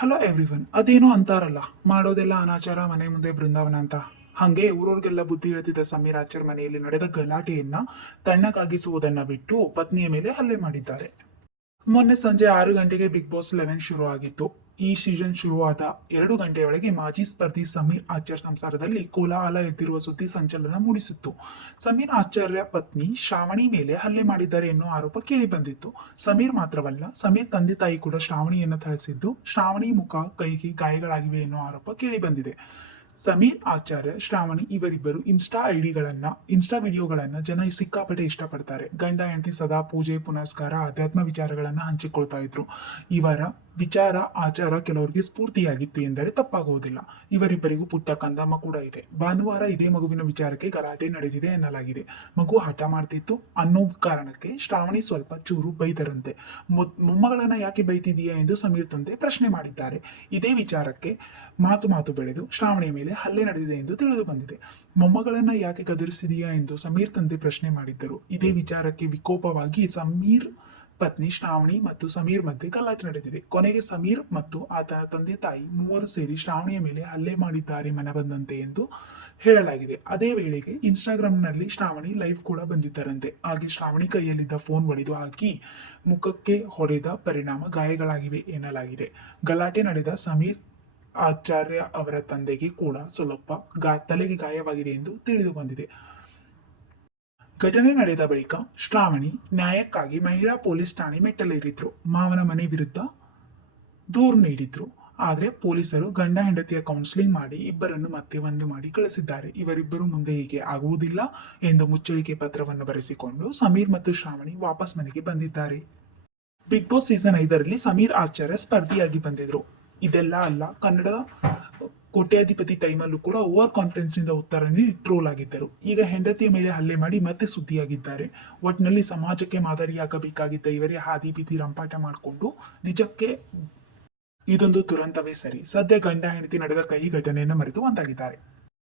Hello everyone ಅದೇನೋ ಅಂತಾರಲ್ಲ. ಮಾಡೋದೆಲ್ಲ ಅನಾಚಾರ, ಮನೆ ಮುಂದೆ ಬೃಂದಾವನ ಅಂತ. ಹಾಗೆ ಊರವ್ರಿಗೆಲ್ಲ ಬುದ್ಧಿ ಹೇಳ್ತಿದ್ದ ಸಮೀರ್ ಆಚಾರ್ ಮನೆಯಲ್ಲಿ ನಡೆದ ಗಲಾಟೆಯನ್ನ ತಣ್ಣಗಾಗಿಸುವುದನ್ನ ಬಿಟ್ಟು ಪತ್ನಿಯ ಮೇಲೆ ಹಲ್ಲೆ ಮಾಡಿದ್ದಾರೆ. ಮೊನ್ನೆ ಸಂಜೆ ಆರು ಗಂಟೆಗೆ ಬಿಗ್ ಬಾಸ್ ಲೆವೆನ್ ಶುರು ಆಗಿತ್ತು ಈ ಸೀಸನ್ ಶುರುವಾದ ಎರಡು ಗಂಟೆಯೊಳಗೆ ಮಾಜಿ ಸ್ಪರ್ಧಿ ಸಮೀರ್ ಆಚಾರ್ಯ ಸಂಸಾರದಲ್ಲಿ ಕೋಲಾಹಲ ಎದ್ದಿರುವ ಸುದ್ದಿ ಸಂಚಲನ ಮೂಡಿಸಿತ್ತು. ಸಮೀರ್ ಆಚಾರ್ಯ ಪತ್ನಿ ಶ್ರಾವಣಿ ಮೇಲೆ ಹಲ್ಲೆ ಮಾಡಿದ್ದಾರೆ ಎನ್ನುವ ಆರೋಪ ಕೇಳಿಬಂದಿತ್ತು ಸಮೀರ್ ಮಾತ್ರವಲ್ಲ, ಸಮೀರ್ ತಂದೆ ತಾಯಿ ಕೂಡ ಶ್ರಾವಣಿಯನ್ನು ಥಳಿಸಿದ್ದು ಶ್ರಾವಣಿ ಮುಖ, ಕೈಗೆ ಗಾಯಗಳಾಗಿವೆ ಎನ್ನುವ ಆರೋಪ ಕೇಳಿಬಂದಿದೆ ಸಮೀರ್ ಆಚಾರ್ಯ, ಶ್ರಾವಣಿ ಇವರಿಬ್ಬರು ಇನ್ಸ್ಟಾ ಐಡಿಗಳನ್ನ, ಇನ್ಸ್ಟಾ ವಿಡಿಯೋಗಳನ್ನ ಜನ ಸಿಕ್ಕಾಪಟ್ಟೆ ಇಷ್ಟಪಡ್ತಾರೆ. ಗಂಡ, ಹೆಂಡತಿ ಸದಾ ಪೂಜೆ, ಪುನಸ್ಕಾರ ಆಧ್ಯಾತ್ಮ ವಿಚಾರಗಳನ್ನ ಹಂಚಿಕೊಳ್ತಾ ಇದ್ರು. ಇವರ ವಿಚಾರ, ಆಚಾರ ಕೆಲವರಿಗೆ ಸ್ಫೂರ್ತಿಯಾಗಿತ್ತು ಎಂದರೆ ತಪ್ಪಾಗುವುದಿಲ್ಲ. ಇವರಿಬ್ಬರಿಗೂ ಪುಟ್ಟ ಕಂದಮ್ಮ ಕೂಡ ಇದೆ. ಭಾನುವಾರ ಇದೇ ಮಗುವಿನ ವಿಚಾರಕ್ಕೆ ಗಲಾಟೆ ನಡೆದಿದೆ ಎನ್ನಲಾಗಿದೆ. ಮಗು ಹಠ ಮಾಡ್ತಿತ್ತು. ಅನ್ನೋ ಕಾರಣಕ್ಕೆ ಶ್ರಾವಣಿ ಸ್ವಲ್ಪ ಚೂರು ಬೈದರಂತೆ. ಮೊಮ್ಮಗಳನ್ನ ಯಾಕೆ ಬೈತಿದೀಯಾ ಎಂದು ಸಮೀರ್ ತಂದೆ ಪ್ರಶ್ನೆ ಮಾಡಿದ್ದಾರೆ. ಇದೇ ವಿಚಾರಕ್ಕೆ ಮಾತು ಮಾತು ಬೆಳೆದು ಶ್ರಾವಣಿಯ ಮೇಲೆ ಹಲ್ಲೆ ನಡೆದಿದೆ ಎಂದು ತಿಳಿದು ಬಂದಿದೆ. ಮೊಮ್ಮಗಳನ್ನ ಯಾಕೆ ಗದರಿಸಿದೀಯಾ ಎಂದು ಸಮೀರ್ ತಂದೆ ಪ್ರಶ್ನೆ ಮಾಡಿದ್ದರು. ಇದೇ ವಿಚಾರಕ್ಕೆ ವಿಕೋಪವಾಗಿ ಸಮೀರ್ ಪತ್ನಿ ಶ್ರಾವಣಿ ಮತ್ತು ಸಮೀರ್ ಮಧ್ಯೆ ಗಲಾಟೆ ನಡೆದಿದೆ. ಕೊನೆಗೆ ಸಮೀರ್ ಮತ್ತು ಆತನ ತಂದೆ ತಾಯಿ ಮೂವರು ಸೇರಿ ಶ್ರಾವಣಿಯ ಮೇಲೆ ಹಲ್ಲೆ ಮಾಡಿದ್ದಾರೆ ಮನಬಂದಂತೆ ಎಂದು ಹೇಳಲಾಗಿದೆ. ಅದೇ ವೇಳೆಗೆ ಇನ್ಸ್ಟಾಗ್ರಾಂನಲ್ಲಿ ಶ್ರಾವಣಿ ಲೈವ್ ಕೂಡ ಬಂದಿದ್ದರಂತೆ. ಹಾಗೆ ಶ್ರಾವಣಿ ಕೈಯಲ್ಲಿದ್ದ ಫೋನ್ ಒಡೆದು ಹಾಕಿ ಮುಖಕ್ಕೆ ಹೊಡೆದ ಪರಿಣಾಮ ಗಾಯಗಳಾಗಿವೆ ಎನ್ನಲಾಗಿದೆ. ಗಲಾಟೆ ನಡೆದ ಸಮೀರ್ ಆಚಾರ್ಯ ಅವರ ತಂದೆಗೆ ಕೂಡ ಸ್ವಲ್ಪ ಗಾ ತಲೆಗೆ ಗಾಯವಾಗಿದೆ ಎಂದು ತಿಳಿದು ಬಂದಿದೆ. ಘಟನೆ ನಡೆದ ಬಳಿಕ ಶ್ರಾವಣಿ ನ್ಯಾಯಕ್ಕಾಗಿ ಮಹಿಳಾ ಪೊಲೀಸ್ ಠಾಣೆ ಮೆಟ್ಟಲೇರಿದ್ರು. ಮಾವನ ಮನೆ ವಿರುದ್ಧ ದೂರು ನೀಡಿದ್ರು. ಆದರೆ ಪೊಲೀಸರು ಗಂಡ ಹೆಂಡತಿಯ ಕೌನ್ಸಿಲಿಂಗ್ ಮಾಡಿ ಇಬ್ಬರನ್ನು ಮತ್ತೆ ಒಂದು ಮಾಡಿ ಕಳಿಸಿದ್ದಾರೆ. ಇವರಿಬ್ಬರು ಮುಂದೆ ಹೀಗೆ ಆಗುವುದಿಲ್ಲ ಎಂದು ಮುಚ್ಚಳಿಕೆ ಪತ್ರವನ್ನು ಬರೆಸಿಕೊಂಡು ಸಮೀರ್ ಮತ್ತು ಶ್ರಾವಣಿ ವಾಪಸ್ ಮನೆಗೆ ಬಂದಿದ್ದಾರೆ. ಬಿಗ್ ಬಾಸ್ ಸೀಸನ್ ಐದರಲ್ಲಿ ಸಮೀರ್ ಆಚಾರ್ಯ ಸ್ಪರ್ಧಿಯಾಗಿ ಬಂದಿದ್ರು. ಇದೆಲ್ಲ ಅಲ್ಲ, ಕನ್ನಡ ಕೋಟ್ಯಾಧಿಪತಿ ಟೈಮಲ್ಲೂ ಕೂಡ ಓವರ್ ಕಾನ್ಫಿಡೆನ್ಸ್ನಿಂದ ಉತ್ತರ ನೀಡಿ ಟ್ರೋಲ್ ಆಗಿದ್ದರು. ಈಗ ಹೆಂಡತಿಯ ಮೇಲೆ ಹಲ್ಲೆ ಮಾಡಿ ಮತ್ತೆ ಸುದ್ದಿಯಾಗಿದ್ದಾರೆ. ಒಟ್ಟಿನಲ್ಲಿ ಸಮಾಜಕ್ಕೆ ಮಾದರಿಯಾಗಬೇಕಾಗಿದ್ದ ಇವರೇ ಹಾದಿ ಬೀದಿ ರಂಪಾಟ ಮಾಡಿಕೊಂಡು ನಿಜಕ್ಕೆ ಇದೊಂದು ದುರಂತವೇ ಸರಿ. ಸದ್ಯ ಗಂಡ ಹೆಂಡತಿ ನಡೆದ ಕಹಿ ಘಟನೆಯನ್ನು ಮರೆತು ಒಂದಾಗಿದ್ದಾರೆ.